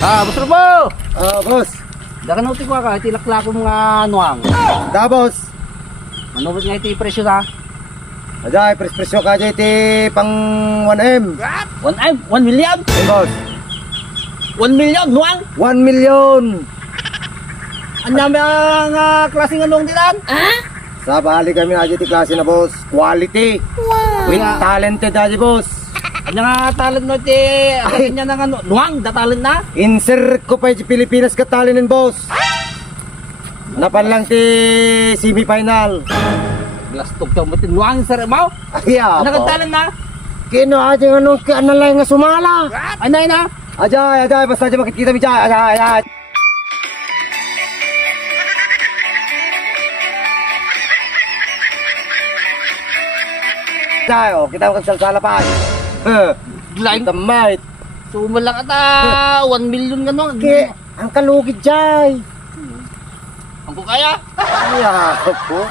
Boss Robo! Boss. Daka na uti ko ka, itilakla ko mga nuang. Da, boss. Manubot nga iti presyo sa? Ajay, presyo ka dyan iti pang 1M. 1 million? Hey, boss. 1 million, nuang? 1 million. Ang dami ang klaseng anong dilan? Sa bali kami na dyan iti klase na, boss. Quality. With talented na dyan, boss. Ang nga talent no iti, agasin niya ng ano, nuang, da talent na? Insert ko pa iti Pilipinas ka talent, boss. Napan lang ti semi-final. Blastog ka mo iti, nuang sa remaw? Ay, Ang po. talent na? Kino aja nga nung kanalay nga sumala. Anay na? Ajay, basta dyan makikita mi dyan. Ajay. Ajay, kita mo kagsalsala pa. Lain, Tamay. sumalang ata, 1 million nga nuang. Ang kalugid, Jay. Ang ko kaya? Ay, po,